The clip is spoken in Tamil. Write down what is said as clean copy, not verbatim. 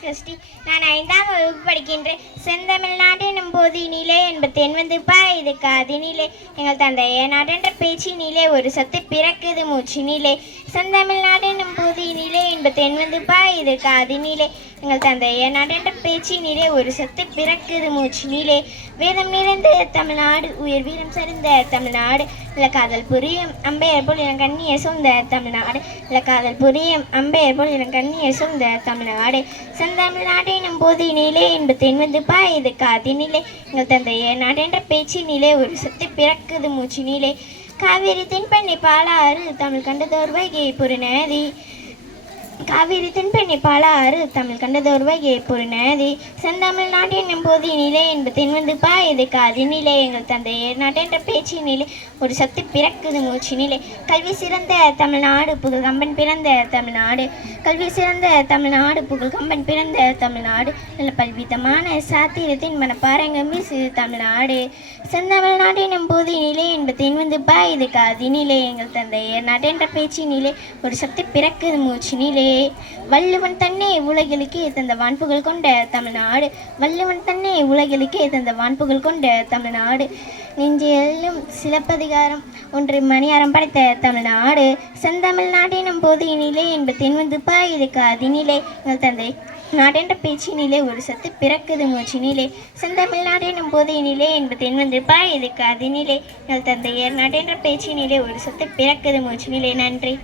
கிறிஸ்டி. நான் 5ஆம் வகுப்பு படிக்கின்றேன். செந்தமிழ்நாட்டினும் போதினிலே என்பது என்வந்து பாயுது காதினிலே. எங்கள் தந்தைய நாடென்ற பேச்சினிலே ஒரு சத்து பிறக்குது மூச்சினிலே. செந்தமிழ்நாட்டினும் போதினிலே என்பது என்வந்து பாயுது காதினிலே. எங்கள் தந்தைய நாடென்ற பேச்சினிலே ஒரு சத்து பிறக்குது மூச்சினிலே. வேதம் நிறைந்த தமிழ்நாடு, உயர் வீரம் சரிந்த தமிழ்நாடு, இல்லை காதல் புரியும் அம்பையர் போல் என கண்ணிய சொந்த தமிழ்நாடு, இல்லை காதல் புரியும் அம்பையர் போல் என கண்ணிய சொந்த தமிழ்நாடு. செந்தமிழ்நாட்டினும் போதினிலே என்பது என்வந்து பாயுது காதினிலே. எங்கள் தந்தைய நாடென்ற பேச்சினிலே ஒரு சத்து பிறக்குது மூச்சினிலே. காவேரி தென்பெண்ணை பாலாறு தமிழ் கண்டதோர் வைகை புறநதி. காவேரி தென்பெண்ணை பாலாறு தமிழ் கண்டதோர் வைகை புறநதி. செந்தமிழ்நாட்டின் போதினிலே என்பது என்வந்து பாயுது காதினிலே. எங்கள் தந்தைய நாட்டென்ற பேச்சினிலே ஒரு சக்தி பிறக்குது மூச்சினிலே. கல்வி சிறந்த தமிழ்நாடு, புகழ் கம்பன் பிறந்த தமிழ்நாடு. கல்வி சிறந்த தமிழ்நாடு, புகழ் கம்பன் பிறந்த தமிழ்நாடு, நல்ல பல்விதமான சாத்திரத்தின் மனப்பாரங்கம் வீசு தமிழ்நாடு. செந்தமிழ்நாட்டின் போதினிலே என்பது என்வந்து பாயுது காதினிலே. எங்கள் தந்தைய நாட்டென்ற பேச்சினிலே ஒரு சக்தி பிறக்குது மூச்சினிலே. வள்ளுவன் தன்னை உலகிலுக்கே தந்த வான்புகள் கொண்ட தமிழ்நாடு. வள்ளுவன் தன்னை உலகிலுக்கே தந்த வான்புகள் கொண்ட தமிழ்நாடு. நெஞ்செல்லும் சிலப்பதிகாரம் ஒன்று மணியாரம் படைத்த தமிழ்நாடு. செந்தமிழ்நாட்டினும் போதினிலே என்பது என்வந்து பாயுது காதினிலே. எங்கள் தந்தை நாடென்ற பேச்சினிலே ஒரு சத்து பிறக்குது மூச்சினிலே. செந்தமிழ்நாட்டினும் போதினிலே என்பது என்வந்து பாயுது காதினிலே. எங்கள் தந்தையர் நாடென்ற பேச்சினிலே ஒரு சத்து பிறக்குது மூச்சினிலே. நன்றி.